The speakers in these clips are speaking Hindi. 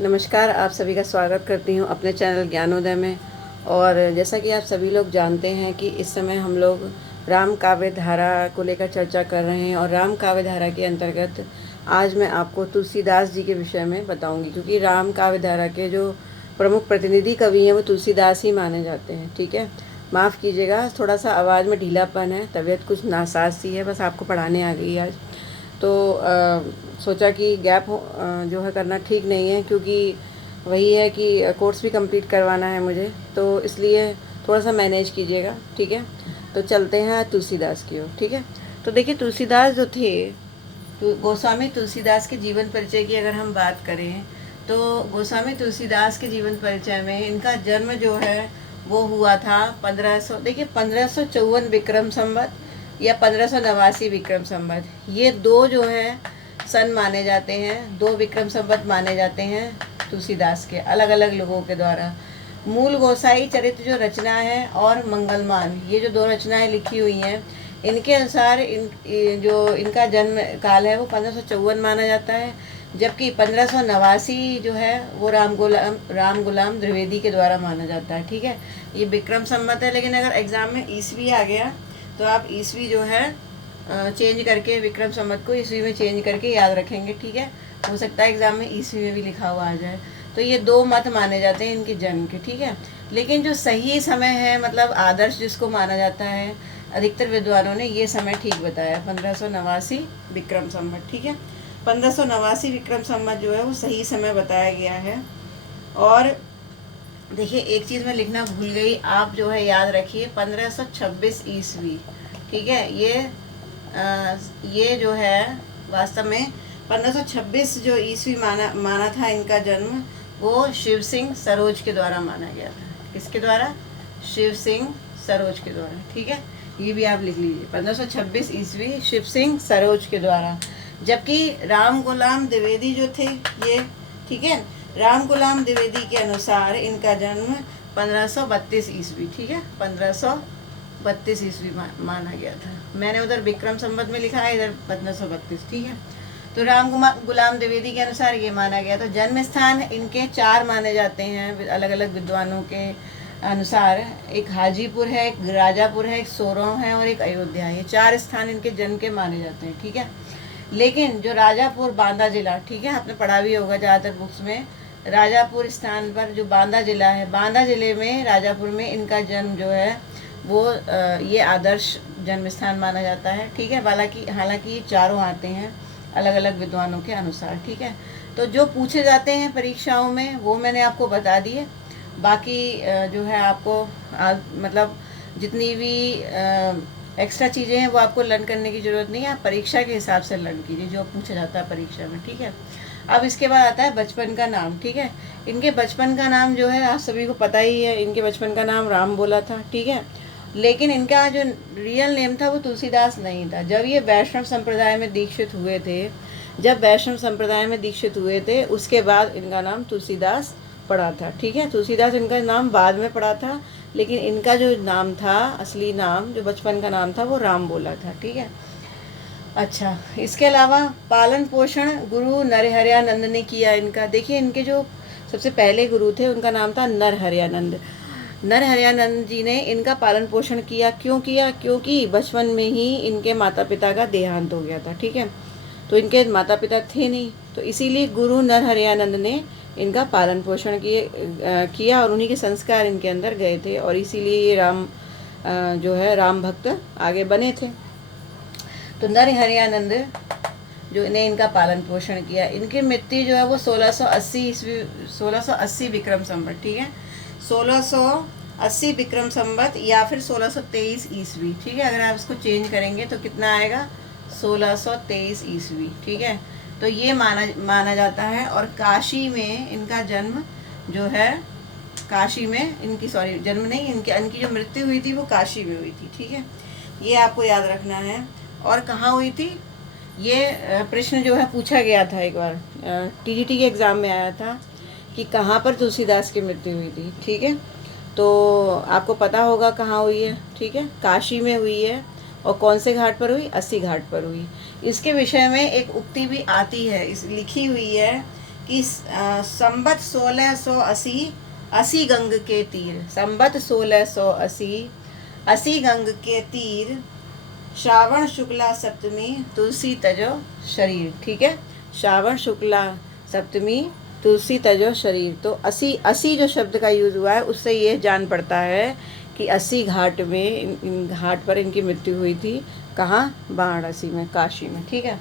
नमस्कार, आप सभी का स्वागत करती हूँ अपने चैनल ज्ञानोदय में। और जैसा कि आप सभी लोग जानते हैं कि इस समय हम लोग राम काव्य धारा को लेकर चर्चा कर रहे हैं, और राम काव्य धारा के अंतर्गत आज मैं आपको तुलसीदास जी के विषय में बताऊंगी, क्योंकि राम काव्य धारा के जो प्रमुख प्रतिनिधि कवि हैं वो तुलसीदास ही माने जाते हैं। ठीक है, माफ़ कीजिएगा, थोड़ा सा आवाज़ में ढीलापन है, तबीयत कुछ नासाज सी है, बस आपको पढ़ाने आ गई आज। तो सोचा कि गैप जो है करना ठीक नहीं है, क्योंकि वही है कि कोर्स भी कंप्लीट करवाना है मुझे, तो इसलिए थोड़ा सा मैनेज कीजिएगा। ठीक है, तो चलते हैं तुलसीदास की ओर। ठीक है, तो देखिए तुलसीदास जो थे, तो गोस्वामी तुलसीदास के जीवन परिचय की अगर हम बात करें तो गोस्वामी तुलसीदास के जीवन परिचय में इनका जन्म जो है वो हुआ था 1500, देखिए 1554 विक्रम संवत या 1589 विक्रम संवत, ये दो जो है सन माने जाते हैं, दो विक्रम संवत माने जाते हैं तुलसीदास के, अलग अलग लोगों के द्वारा। मूल गोसाई चरित्र जो रचना है और मंगलमान, ये जो दो रचनाएं लिखी हुई हैं, इनके अनुसार जो इनका जन्म काल है वो 1554 माना जाता है, जबकि 1589 जो है वो राम गुलाम द्विवेदी के द्वारा माना जाता है। ठीक है, ये विक्रम संवत है, लेकिन अगर एग्ज़ाम में ईस्वी आ गया तो आप ईस्वी जो है चेंज करके, विक्रम संवत को ईस्वी में चेंज करके याद रखेंगे। ठीक है, हो सकता है एग्ज़ाम में ईस्वी में भी लिखा हुआ आ जाए। तो ये दो मत माने जाते हैं इनके जन्म के। ठीक है, लेकिन जो सही समय है, मतलब आदर्श जिसको माना जाता है, अधिकतर विद्वानों ने ये समय ठीक बताया, 1589 विक्रम संवत। ठीक है, 1589 विक्रम संवत जो है वो सही समय बताया गया है। और देखिए एक चीज़ मैं लिखना भूल गई, आप जो है याद रखिए 1526 ईस्वी। ठीक है, ये जो है वास्तव में 1526 जो ईस्वी माना था इनका जन्म, वो शिव सिंह सरोज के द्वारा माना गया था। किसके द्वारा? शिव सिंह सरोज के द्वारा। ठीक है, ये भी आप लिख लीजिए, 1526 ईस्वी शिव सिंह सरोज के द्वारा। जबकि राम गुलाम द्विवेदी जो थे ये, ठीक है, राम गुलाम द्विवेदी के अनुसार इनका जन्म 1532 ईस्वी, ठीक है, 1532 ईस्वी माना गया था। मैंने उधर विक्रम संवत में लिखा है, इधर 1532। ठीक है, तो राम गुलाम द्विवेदी के अनुसार ये माना गया। तो जन्म स्थान इनके चार माने जाते हैं अलग अलग विद्वानों के अनुसार, एक हाजीपुर है, एक राजापुर है, एक सोरों है और एक अयोध्या है। ये चार स्थान इनके जन्म के माने जाते हैं। ठीक है, लेकिन जो राजापुर बांदा जिला, ठीक है, आपने पढ़ा भी होगा ज़्यादातर बुक्स में, राजापुर स्थान पर जो बांदा जिला है, बांदा जिले में राजापुर में इनका जन्म जो है वो ये आदर्श जन्म स्थान माना जाता है। ठीक है, हालांकि ये चारों आते हैं अलग अलग विद्वानों के अनुसार। ठीक है, तो जो पूछे जाते हैं परीक्षाओं में वो मैंने आपको बता दिए। बाकी जो है आपको मतलब जितनी भी एक्स्ट्रा चीज़ें हैं वो आपको लर्न करने की ज़रूरत नहीं है, आप परीक्षा के हिसाब से लर्न कीजिए जो पूछा जाता है परीक्षा में। ठीक है, अब इसके बाद आता है बचपन का नाम। ठीक है, इनके बचपन का नाम जो है आप सभी को पता ही है, इनके बचपन का नाम राम बोला था। ठीक है, लेकिन इनका जो रियल नेम था वो तुलसीदास नहीं था। जब ये वैष्णव संप्रदाय में दीक्षित हुए थे, उसके बाद इनका नाम तुलसीदास पड़ा था। ठीक है, तुलसीदास इनका नाम बाद में पड़ा था, लेकिन इनका जो नाम था, असली नाम जो बचपन का नाम था, वो राम बोला था। ठीक है, अच्छा, इसके अलावा पालन पोषण गुरु नरहरयानंद ने किया इनका। देखिए इनके जो सबसे पहले गुरु थे उनका नाम था नरहरयानंद। नरहरयानंद जी ने इनका पालन पोषण किया। क्यों किया? क्योंकि बचपन में ही इनके माता पिता का देहांत हो गया था। ठीक है, तो इनके माता पिता थे नहीं, तो इसीलिए गुरु नरहरयानंद ने इनका पालन पोषण किया और उन्हीं के संस्कार इनके अंदर गए थे, और इसीलिए ये जो है राम भक्त आगे बने थे। तो नरहरयानंद जो ने इनका पालन पोषण किया। इनकी मृत्यु जो है वो 1680 विक्रम संवत। ठीक है, 1680 विक्रम संवत या फिर 1623 ईस्वी। ठीक है, अगर आप इसको चेंज करेंगे तो कितना आएगा? 1623 ईस्वी। ठीक है, तो ये माना जाता है। और काशी में इनका जन्म जो है, काशी में इनकी जन्म नहीं, इनकी जो मृत्यु हुई थी वो काशी में हुई थी। ठीक है, ये आपको याद रखना है। और कहाँ हुई थी ये प्रश्न जो है पूछा गया था एक बार, टीजीटी के एग्ज़ाम में आया था कि कहाँ पर तुलसीदास की मृत्यु हुई थी। ठीक है, तो आपको पता होगा कहाँ हुई है। ठीक है, काशी में हुई है। और कौन से घाट पर हुई? अस्सी घाट पर हुई। इसके विषय में एक उक्ति भी आती है, लिखी हुई है कि संबत 1680 अस्सी गंग के तीर, संबत 1680 अस्सी गंग के तीर, श्रावण शुक्ला सप्तमी तुलसी तजो शरीर। ठीक है, श्रावण शुक्ला सप्तमी तुलसी तजो शरीर। तो अस्सी, अस्सी जो शब्द का यूज़ हुआ है उससे ये जान पड़ता है कि अस्सी घाट में, इन घाट पर इनकी मृत्यु हुई थी। कहाँ? वाराणसी में, काशी में। ठीक है,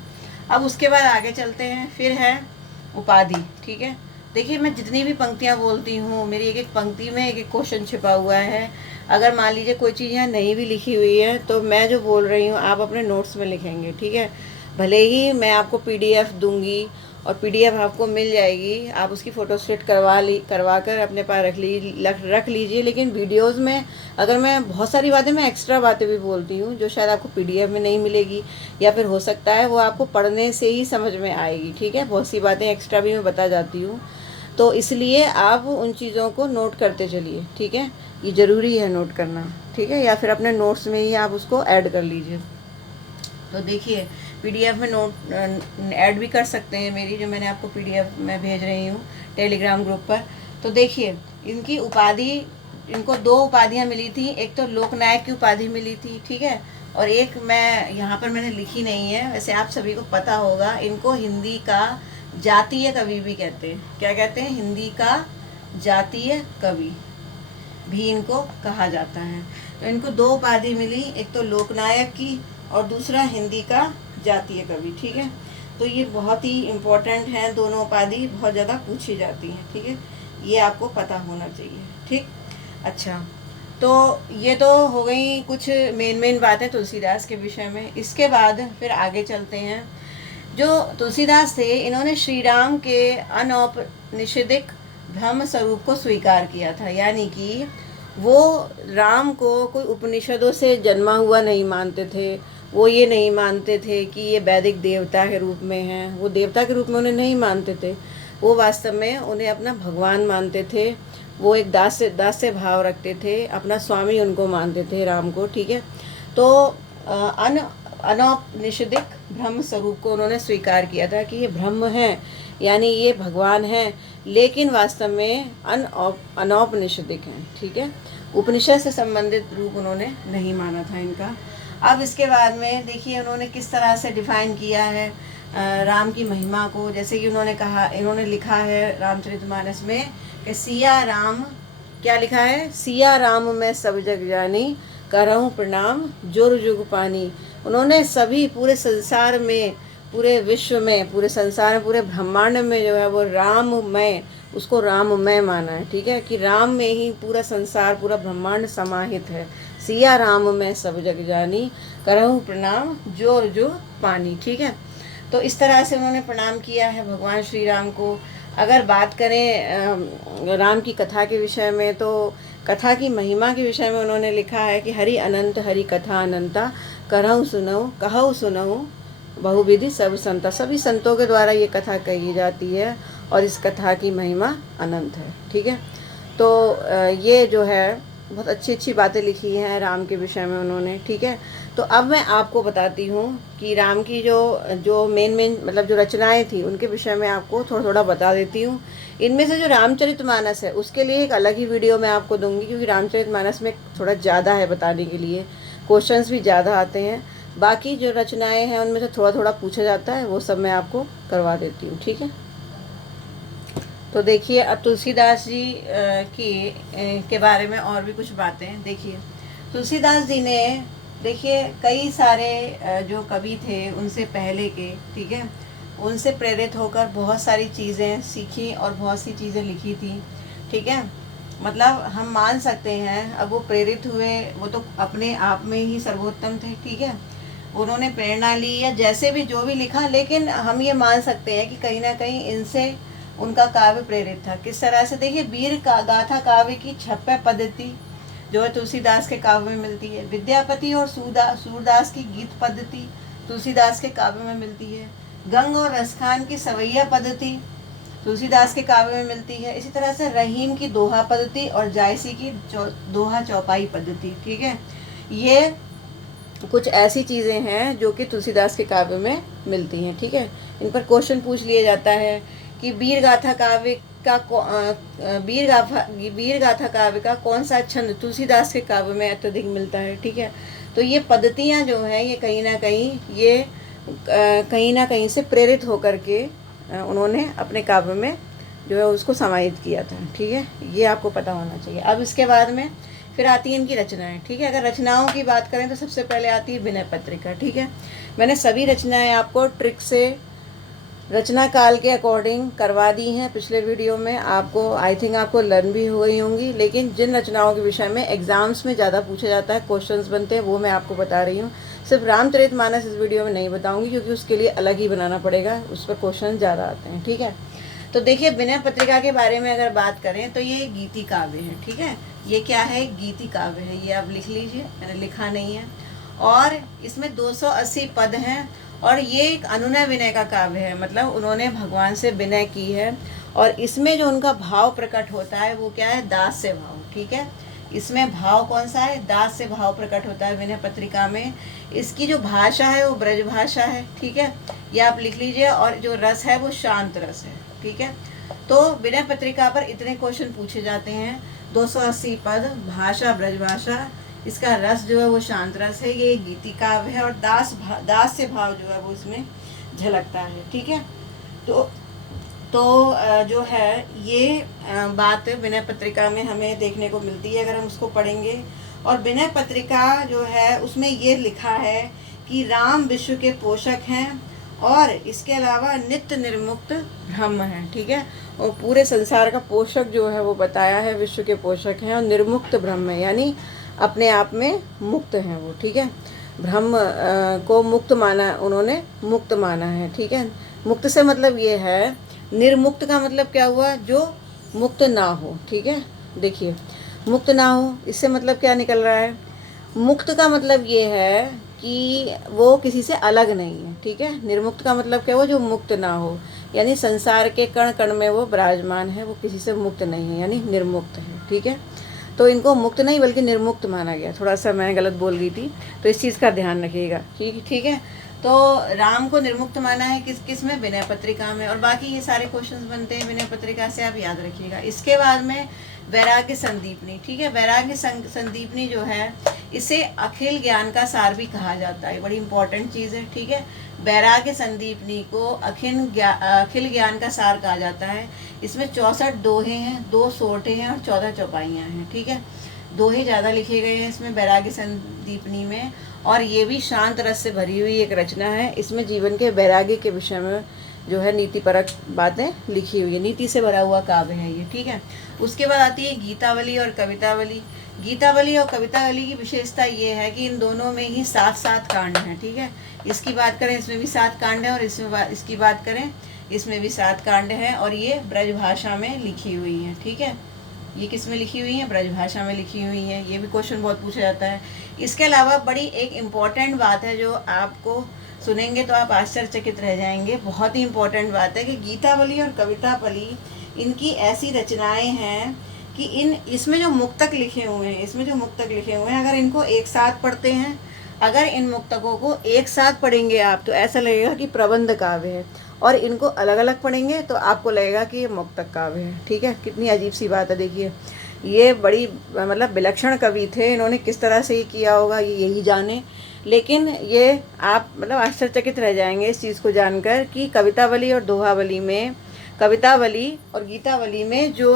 अब उसके बाद आगे चलते हैं। फिर है उपाधि। ठीक है, देखिए मैं जितनी भी पंक्तियाँ बोलती हूँ, मेरी एक एक पंक्ति में एक एक क्वेश्चन छिपा हुआ है। अगर मान लीजिए कोई चीज़ यहाँ नहीं भी लिखी हुई है तो मैं जो बोल रही हूँ आप अपने नोट्स में लिखेंगे। ठीक है, भले ही मैं आपको पीडीएफ दूंगी और पीडीएफ आपको मिल जाएगी, आप उसकी फ़ोटोस्टेट करवा कर अपने पास रख लीजिए। लेकिन वीडियोस में अगर मैं बहुत सारी बातें, मैं एक्स्ट्रा बातें भी बोलती हूँ जो शायद आपको पीडीएफ में नहीं मिलेगी, या फिर हो सकता है वो आपको पढ़ने से ही समझ में आएगी। ठीक है, बहुत सी बातें एक्स्ट्रा भी मैं बता जाती हूँ, तो इसलिए आप उन चीज़ों को नोट करते चलिए। ठीक है, ये ज़रूरी है नोट करना। ठीक है, या फिर अपने नोट्स में ही आप उसको ऐड कर लीजिए। तो देखिए पीडीएफ में नोट ऐड भी कर सकते हैं मेरी, जो मैंने आपको पीडीएफ में भेज रही हूँ टेलीग्राम ग्रुप पर। तो देखिए इनकी उपाधि, इनको दो उपाधियाँ मिली थी। एक तो लोकनायक की उपाधि मिली थी। ठीक है, और एक मैं यहाँ पर मैंने लिखी नहीं है, वैसे आप सभी को पता होगा, इनको हिंदी का जातीय कवि भी कहते हैं। क्या कहते हैं? हिंदी का जातीय कवि भी इनको कहा जाता है। तो इनको दो उपाधि मिली, एक तो लोकनायक की और दूसरा हिंदी का जातीय कवि। ठीक है, तो ये बहुत ही इम्पोर्टेंट है, दोनों उपाधि बहुत ज़्यादा पूछी जाती हैं। ठीक है, ये आपको पता होना चाहिए। ठीक, अच्छा, तो ये तो हो गई कुछ मेन बातें तुलसीदास के विषय में। इसके बाद फिर आगे चलते हैं। जो तुलसीदास थे, इन्होंने श्री राम के अनौपनिषदिक ब्रह्म स्वरूप को स्वीकार किया था, यानी कि वो राम को कोई उपनिषदों से जन्मा हुआ नहीं मानते थे। वो ये नहीं मानते थे कि ये वैदिक देवता के रूप में हैं, वो देवता के रूप में उन्हें नहीं मानते थे। वो वास्तव में उन्हें अपना भगवान मानते थे। वो एक दास्य भाव रखते थे, अपना स्वामी उनको मानते थे, राम को। ठीक है, तो अनौपनिषदिक ब्रह्म स्वरूप को उन्होंने स्वीकार किया था कि ये ब्रह्म हैं, यानी ये भगवान हैं, लेकिन वास्तव में अनौपनिषदिक हैं। ठीक है, उपनिषद से संबंधित रूप उन्होंने नहीं माना था इनका। अब इसके बाद में देखिए उन्होंने किस तरह से डिफाइन किया है राम की महिमा को। जैसे कि उन्होंने कहा, इन्होंने लिखा है रामचरितमानस में कि सिया राम, क्या लिखा है? सिया राम मैं सब जग जानी, करहूँ प्रणाम जोर जुग पानी। उन्होंने सभी पूरे संसार में, पूरे विश्व में, पूरे संसार में, पूरे ब्रह्मांड में जो है वो राममय, उसको राममय माना है। ठीक है, कि राम में ही पूरा संसार, पूरा ब्रह्मांड समाहित है। सिया राम मैं सब जग जानी, करहूँ प्रणाम जोर जो पानी। ठीक है, तो इस तरह से उन्होंने प्रणाम किया है भगवान श्री राम को। अगर बात करें राम की कथा के विषय में, तो कथा की महिमा के विषय में उन्होंने लिखा है कि हरि अनंत हरि कथा अनंता, करहूँ सुनऊँ कहूँ सुनऊँ बहुविधि सब संता। सभी संतों के द्वारा ये कथा कही जाती है और इस कथा की महिमा अनंत है। ठीक है, तो ये जो है बहुत अच्छी अच्छी बातें लिखी हैं राम के विषय में उन्होंने। ठीक है, तो अब मैं आपको बताती हूँ कि राम की जो मेन मतलब जो रचनाएं थी उनके विषय में आपको थोड़ा थोड़ा बता देती हूँ। इनमें से जो रामचरितमानस है उसके लिए एक अलग ही वीडियो मैं आपको दूंगी, क्योंकि रामचरितमानस में थोड़ा ज़्यादा है बताने के लिए, क्वेश्चंस भी ज़्यादा आते हैं। बाकी जो रचनाएं हैं उनमें से थोड़ा थोड़ा पूछा जाता है, वो सब मैं आपको करवा देती हूँ। ठीक है, तो देखिए अब तुलसीदास जी के बारे में और भी कुछ बातें। देखिए तुलसीदास जी ने, देखिए कई सारे जो कवि थे उनसे पहले के, ठीक है, उनसे प्रेरित होकर बहुत सारी चीज़ें सीखी और बहुत सी चीज़ें लिखी थी। ठीक है, मतलब हम मान सकते हैं अब वो प्रेरित हुए, वो तो अपने आप में ही सर्वोत्तम थे। ठीक है, उन्होंने प्रेरणा ली या जैसे भी जो भी लिखा, लेकिन हम ये मान सकते हैं कि कहीं ना कहीं इनसे उनका काव्य प्रेरित था। किस तरह से? देखिए वीर का गाथा काव्य की 56 पद्धति जो है तुलसीदास के काव्य में मिलती है। विद्यापति और सूरदास की गीत पद्धति तुलसीदास के काव्य में मिलती है। गंग और रसखान की सवैया पद्धति तुलसीदास के काव्य में मिलती है। इसी तरह से रहीम की दोहा पद्धति और जायसी की दोहा चौपाई पद्धति। ठीक है, ये कुछ ऐसी चीज़ें हैं जो कि तुलसीदास के काव्य में मिलती हैं। ठीक है, इन पर क्वेश्चन पूछ लिया जाता है कि वीर गाथा काव्य का कौन सा छंद तुलसीदास के काव्य में अत्यधिक मिलता है। ठीक है, तो ये पद्धतियाँ जो हैं ये कहीं ना कहीं से प्रेरित होकर के उन्होंने अपने काव्य में जो है उसको समाहित किया था। ठीक है, ये आपको पता होना चाहिए। अब इसके बाद में फिर आती है इनकी रचनाएं। ठीक है, अगर रचनाओं की बात करें तो सबसे पहले आती है विनय पत्रिका। ठीक है, मैंने सभी रचनाएं आपको ट्रिक से रचना काल के अकॉर्डिंग करवा दी हैं पिछले वीडियो में। आपको आई थिंक आपको लर्न भी हो गई होंगी, लेकिन जिन रचनाओं के विषय में एग्जाम्स में ज़्यादा पूछा जाता है, क्वेश्चंस बनते हैं, वो मैं आपको बता रही हूँ। सिर्फ रामचरितमानस इस वीडियो में नहीं बताऊंगी, क्योंकि उसके लिए अलग ही बनाना पड़ेगा, उस पर क्वेश्चन ज़्यादा आते हैं। ठीक है, तो देखिए विनय पत्रिका के बारे में अगर बात करें तो ये गीति काव्य है। ठीक है, ये क्या है? गीति काव्य है। ये आप लिख लीजिए, मैंने लिखा नहीं है। और इसमें 280 पद हैं और ये एक अनुनय विनय का काव्य है, मतलब उन्होंने भगवान से विनय की है। और इसमें जो उनका भाव प्रकट होता है वो क्या है? दास से भाव। ठीक है, इसमें भाव कौन सा है? दास से भाव प्रकट होता है विनय पत्रिका में। इसकी जो भाषा है वो ब्रज भाषा है। ठीक है, ये आप लिख लीजिए। और जो रस है वो शांत रस है। ठीक है, तो विनय पत्रिका पर इतने क्वेश्चन पूछे जाते हैं। 280 पद, भाषा ब्रज भाषा, इसका रस जो है वो शांत रस है, ये गीति काव्य है। और दास से भाव जो है वो इसमें झलकता है। ठीक है, तो जो है ये बात विनय पत्रिका में हमें देखने को मिलती है अगर हम उसको पढ़ेंगे। और विनय पत्रिका जो है उसमें ये लिखा है कि राम विश्व के पोषक हैं और इसके अलावा नित्य निर्मुक्त ब्रह्म है। ठीक है, और पूरे संसार का पोषक जो है वो बताया है, विश्व के पोषक हैं और निर्मुक्त ब्रह्म है, यानी अपने आप में मुक्त हैं वो। ठीक है, ब्रह्म को मुक्त माना, उन्होंने मुक्त माना है। ठीक है, मुक्त से मतलब ये है, निर्मुक्त का मतलब क्या हुआ? जो मुक्त ना हो। ठीक है, देखिए मुक्त ना हो, इससे मतलब क्या निकल रहा है? मुक्त का मतलब ये है कि वो किसी से अलग नहीं है। ठीक है, निर्मुक्त का मतलब क्या हुआ? जो मुक्त ना हो, यानी संसार के कण कण में वो विराजमान है, वो किसी से मुक्त नहीं है, यानी निर्मुक्त है। ठीक है, तो इनको मुक्त नहीं बल्कि निर्मुक्त माना गया। थोड़ा सा मैं गलत बोल गई थी, तो इस चीज़ का ध्यान रखिएगा। ठीक है, तो राम को निर्मुक्त माना है किस में? विनय पत्रिका में। और बाकी ये सारे क्वेश्चंस बनते हैं विनय पत्रिका से, आप याद रखिएगा। इसके बाद में वैराग्य संदीपनी। ठीक है, वैराग्य संदीपनी जो है इसे अखिल ज्ञान का सार भी कहा जाता है, बड़ी इंपॉर्टेंट चीज़ है। ठीक है, वैराग्य संदीपनी को अखिल ज्ञान का सार कहा जाता है। इसमें 64 दोहे हैं, 2 सोटे हैं और 14 चौपाइयाँ हैं। ठीक है, दोहे ज़्यादा लिखे गए हैं इसमें वैराग्य संदीपनी में। और ये भी शांत रस से भरी हुई एक रचना है। इसमें जीवन के वैराग्य के विषय में जो है नीतिपरक बातें लिखी हुई है, नीति से भरा हुआ काव्य है ये। ठीक है, उसके बाद आती है गीतावली और कवितावली। गीतावली और कवितावली की विशेषता ये है कि इन दोनों में ही 7 कांड हैं। ठीक है, इसकी बात करें इसमें भी 7 कांड हैं, और इसकी बात करें इसमें भी 7 कांड हैं। और ये ब्रज भाषा में लिखी हुई है। ठीक है, ये किस में लिखी हुई है? ब्रज भाषा में लिखी हुई है। ये भी क्वेश्चन बहुत पूछा जाता है। इसके अलावा बड़ी एक इम्पॉर्टेंट बात है जो आपको सुनेंगे तो आप आश्चर्यचकित रह जाएंगे। बहुत ही इम्पॉर्टेंट बात है कि गीतावली और कवितावली इनकी ऐसी रचनाएं हैं कि इसमें जो मुक्तक लिखे हुए हैं, अगर इनको एक साथ पढ़ते हैं, अगर इन मुक्तकों को एक साथ पढ़ेंगे आप, तो ऐसा लगेगा कि प्रबंध काव्य है। और इनको अलग अलग पढ़ेंगे तो आपको लगेगा कि ये मुक्तक काव्य है। ठीक है, कितनी अजीब सी बात है। देखिए ये बड़ी मतलब विलक्षण कवि थे, इन्होंने किस तरह से ये किया होगा ये यही जाने। लेकिन ये आप मतलब आश्चर्यचकित रह जाएंगे इस चीज़ को जानकर कि कवितावली और दोहावली में, कवितावली और गीतावली में जो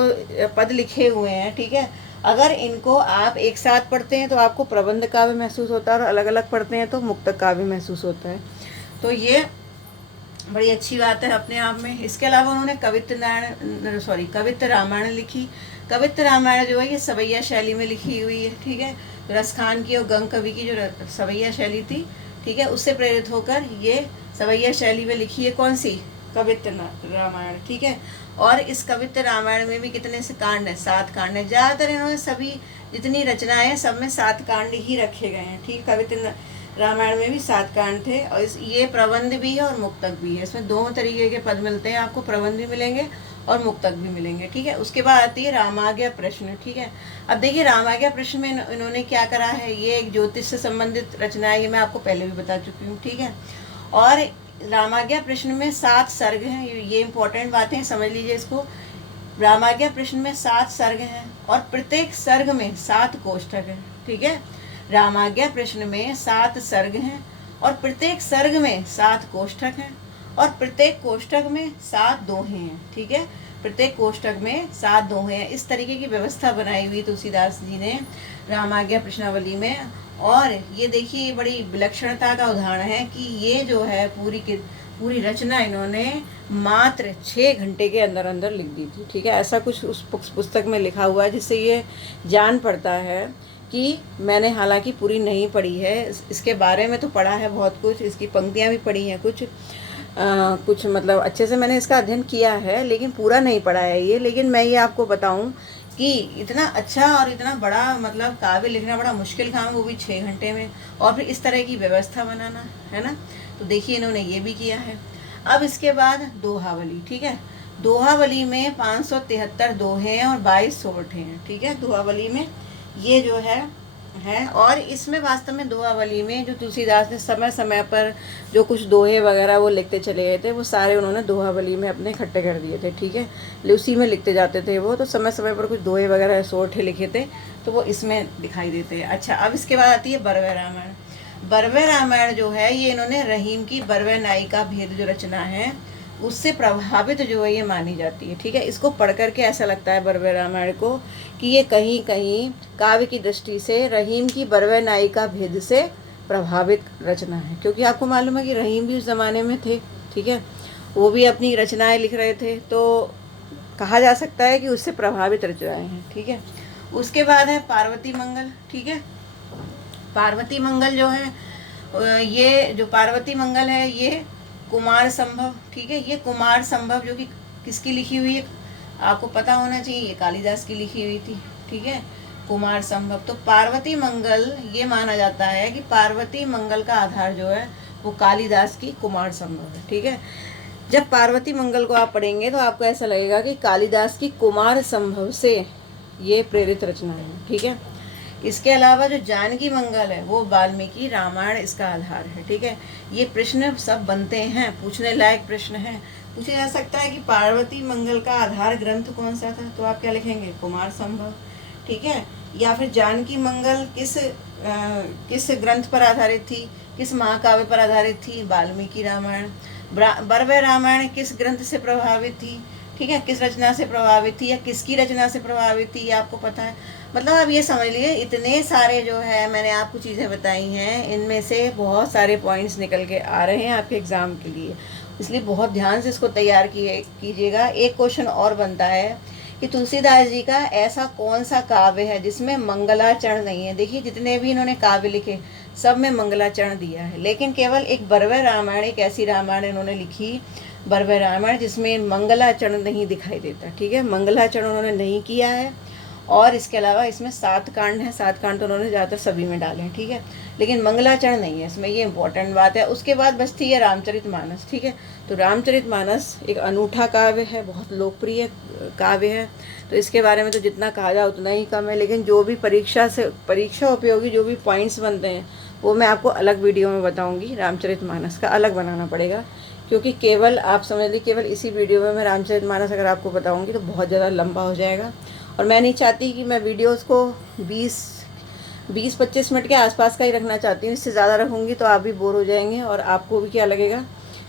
पद लिखे हुए हैं, ठीक है, अगर इनको आप एक साथ पढ़ते हैं तो आपको प्रबंध काव्य महसूस होता है, और अलग अलग पढ़ते हैं तो मुक्तक काव्य महसूस होता है। तो ये बड़ी अच्छी बात है अपने आप में। इसके अलावा उन्होंने कवित्त रामायण लिखी। कवित्त रामायण जो है ये सवैया शैली में लिखी हुई है। ठीक है, रसखान की और गंग कवि की जो सवैया शैली थी, ठीक है, उससे प्रेरित होकर ये सवैया शैली में लिखी है। कौन सी? कवित्त रामायण। ठीक है, और इस कवित्त रामायण में भी कितने से कांड हैं? 7 कांड हैं। ज़्यादातर इन्होंने सभी जितनी रचनाएं हैं सब में 7 कांड ही रखे गए हैं। ठीक, कवित्त रामायण में भी 7 कांड थे। और ये प्रबंध भी है और मुक्तक भी है। इसमें 2 तरीके के पद मिलते हैं आपको, प्रबंध भी मिलेंगे और मुक्तक भी मिलेंगे। ठीक है, उसके बाद आती है रामाज्ञा प्रश्न। ठीक है, अब देखिए रामाज्ञा प्रश्न में इन्होंने क्या करा है, ये एक ज्योतिष से संबंधित रचना है, ये मैं आपको पहले भी बता चुकी हूँ। ठीक है, और रामाज्ञा प्रश्न में 7 सर्ग हैं, ये इंपॉर्टेंट बातें समझ लीजिए इसको। रामाज्ञा प्रश्न में 7 सर्ग हैं और प्रत्येक सर्ग में 7 कोष्ठक हैं, ठीक है। रामाज्ञा प्रश्न में 7 सर्ग हैं और प्रत्येक सर्ग में 7 कोष्ठक हैं और प्रत्येक कोष्ठक में 7 दोहे हैं, ठीक है। प्रत्येक कोष्ठक में 7 दोहे हैं। इस तरीके की व्यवस्था बनाई हुई तुलसीदास जी ने रामाज्ञा प्रश्नावली में। और ये देखिए, ये बड़ी विलक्षणता का उदाहरण है कि ये जो है पूरी रचना इन्होंने मात्र 6 घंटे के अंदर अंदर लिख दी थी, ठीक है। ऐसा कुछ उस पुस्तक में लिखा हुआ है, जिससे ये जान पड़ता है कि मैंने हालांकि पूरी नहीं पढ़ी है, इसके बारे में तो पढ़ा है बहुत कुछ, इसकी पंक्तियाँ भी पढ़ी हैं कुछ मतलब अच्छे से मैंने इसका अध्ययन किया है, लेकिन पूरा नहीं पढ़ा है ये। लेकिन मैं ये आपको बताऊं कि इतना अच्छा और इतना बड़ा मतलब काव्य लिखना बड़ा मुश्किल काम, वो भी 6 घंटे में, और फिर इस तरह की व्यवस्था बनाना, है ना। तो देखिए इन्होंने ये भी किया है। अब इसके बाद दोहावली, ठीक है। दोहावली में 573 दोहे हैं और 22 सोरठे हैं, ठीक है। दोहावली में ये जो है और इसमें वास्तव में दोहावली में जो तुलसीदास ने समय समय पर जो कुछ दोहे वगैरह वो लिखते चले गए थे, वो सारे उन्होंने दोहावली में अपने इकट्ठे कर दिए थे, ठीक है। उसी में लिखते जाते थे वो, तो समय समय पर कुछ दोहे वगैरह सोरठे लिखे थे, तो वो इसमें दिखाई देते हैं। अच्छा, अब इसके बाद आती है बरवे रामायण। बरवे रामायण जो है ये इन्होंने रहीम की बरवे नायिका भेद जो रचना है उससे प्रभावित जो है ये मानी जाती है, ठीक है। इसको पढ़ करके ऐसा लगता है बरवे रामायण को कि ये कहीं कहीं काव्य की दृष्टि से रहीम की बरवे नायिका भेद से प्रभावित रचना है, क्योंकि आपको मालूम है कि रहीम भी उस ज़माने में थे, ठीक है। वो भी अपनी रचनाएं लिख रहे थे, तो कहा जा सकता है कि उससे प्रभावित रचनाएं हैं, ठीक है। उसके बाद है पार्वती मंगल, ठीक है। पार्वती मंगल जो है ये जो पार्वती मंगल है ये कुमार संभव, ठीक है। ये कुमार संभव जो कि किसकी लिखी हुई है आपको पता होना चाहिए, ये कालिदास की लिखी हुई थी, ठीक है। कुमार संभव। तो पार्वती मंगल ये माना जाता है कि पार्वती मंगल का आधार जो है वो कालिदास की कुमार संभव है, ठीक है। जब पार्वती मंगल को आप पढ़ेंगे तो आपको ऐसा लगेगा कि कालिदास की कुमार संभव से ये प्रेरित रचना है, ठीक है। इसके अलावा जो जानकी मंगल है वो वाल्मीकि रामायण इसका आधार है, ठीक है। ये प्रश्न सब बनते हैं, पूछने लायक प्रश्न है। पूछा जा सकता है कि पार्वती मंगल का आधार ग्रंथ कौन सा था, तो आप क्या लिखेंगे, कुमार संभव, ठीक है। या फिर जानकी मंगल किस ग्रंथ पर आधारित थी, किस महाकाव्य पर आधारित थी, वाल्मीकि रामायण। बरवे रामायण किस ग्रंथ से प्रभावित थी, ठीक है, किस रचना से प्रभावित थी या किसकी रचना से प्रभावित थी, ये आपको पता है। मतलब आप ये समझ लीजिए इतने सारे जो है मैंने आपको चीज़ें बताई हैं, इनमें से बहुत सारे पॉइंट्स निकल के आ रहे हैं आपके एग्ज़ाम के लिए, इसलिए बहुत ध्यान से इसको तैयार कीजिएगा। एक क्वेश्चन और बनता है कि तुलसीदास जी का ऐसा कौन सा काव्य है जिसमें मंगलाचरण नहीं है। देखिए जितने भी इन्होंने काव्य लिखे सब में मंगलाचरण दिया है, लेकिन केवल एक बरवे रामायण, एक ऐसी रामायण इन्होंने लिखी बरवे रामायण जिसमें मंगलाचरण नहीं दिखाई देता, ठीक है। मंगलाचरण उन्होंने नहीं किया है। और इसके अलावा इसमें 7 कांड हैं, 7 कांड तो उन्होंने ज़्यादातर सभी में डाले हैं, ठीक है, लेकिन मंगलाचरण नहीं है इसमें, ये इंपॉर्टेंट बात है। उसके बाद बचती है रामचरितमानस, ठीक है। तो रामचरितमानस एक अनूठा काव्य है, बहुत लोकप्रिय काव्य है, तो इसके बारे में तो जितना कहा जाए उतना ही कम है। लेकिन जो भी परीक्षा उपयोगी जो भी पॉइंट्स बनते हैं वो मैं आपको अलग वीडियो में बताऊँगी। रामचरितमानस का अलग बनाना पड़ेगा, क्योंकि केवल आप समझ लीजिए केवल इसी वीडियो में मैं रामचरितमानस अगर आपको बताऊंगी तो बहुत ज़्यादा लंबा हो जाएगा, और मैं नहीं चाहती कि मैं वीडियोस को 20-25 मिनट के आसपास का ही रखना चाहती हूँ। इससे ज़्यादा रखूँगी तो आप भी बोर हो जाएंगे और आपको भी क्या लगेगा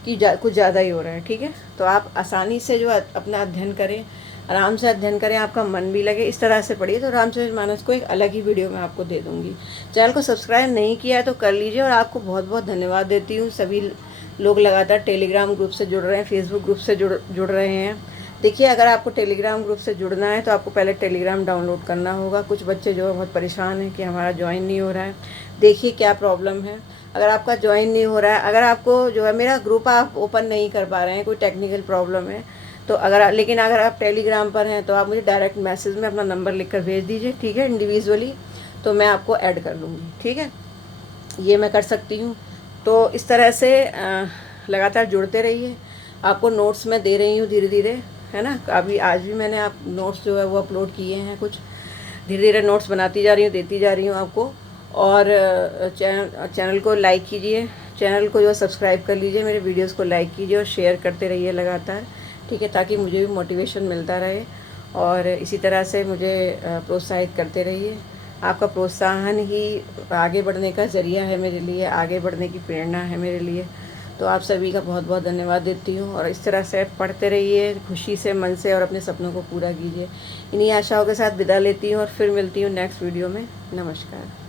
कि कुछ ज़्यादा ही हो रहा है, ठीक है। तो आप आसानी से जो अपना अध्ययन करें, आराम से अध्ययन करें, आपका मन भी लगे, इस तरह से पढ़िए। तो रामचरितमानस को एक अलग ही वीडियो में आपको दे दूँगी। चैनल को सब्सक्राइब नहीं किया है तो कर लीजिए, और आपको बहुत बहुत धन्यवाद देती हूँ। सभी लोग लगातार टेलीग्राम ग्रुप से जुड़ रहे हैं, फेसबुक ग्रुप से जुड़ रहे हैं। देखिए अगर आपको टेलीग्राम ग्रुप से जुड़ना है तो आपको पहले टेलीग्राम डाउनलोड करना होगा। कुछ बच्चे जो है बहुत परेशान हैं कि हमारा ज्वाइन नहीं हो रहा है। देखिए क्या प्रॉब्लम है, अगर आपका ज्वाइन नहीं हो रहा है, अगर आपको जो है मेरा ग्रुप आप ओपन नहीं कर पा रहे हैं, कोई टेक्निकल प्रॉब्लम है तो लेकिन अगर आप टेलीग्राम पर हैं तो आप मुझे डायरेक्ट मैसेज में अपना नंबर लिख कर भेज दीजिए, ठीक है, इंडिविजुअली, तो मैं आपको ऐड कर लूँगी, ठीक है। ये मैं कर सकती हूँ। तो इस तरह से लगातार जुड़ते रहिए। आपको नोट्स मैं दे रही हूँ धीरे धीरे, है ना। अभी आज भी मैंने आप नोट्स जो है वो अपलोड किए हैं, कुछ धीरे धीरे नोट्स बनाती जा रही हूँ, देती जा रही हूँ आपको। और चैनल को लाइक कीजिए, चैनल को जो सब्सक्राइब कर लीजिए, मेरे वीडियोस को लाइक कीजिए और शेयर करते रहिए लगातार, ठीक है, ताकि मुझे भी मोटिवेशन मिलता रहे और इसी तरह से मुझे प्रोत्साहित करते रहिए। आपका प्रोत्साहन ही आगे बढ़ने का ज़रिया है मेरे लिए, आगे बढ़ने की प्रेरणा है मेरे लिए। तो आप सभी का बहुत बहुत धन्यवाद देती हूँ और इस तरह से पढ़ते रहिए खुशी से, मन से और अपने सपनों को पूरा कीजिए। इन्हीं आशाओं के साथ विदा लेती हूँ और फिर मिलती हूँ नेक्स्ट वीडियो में। नमस्कार।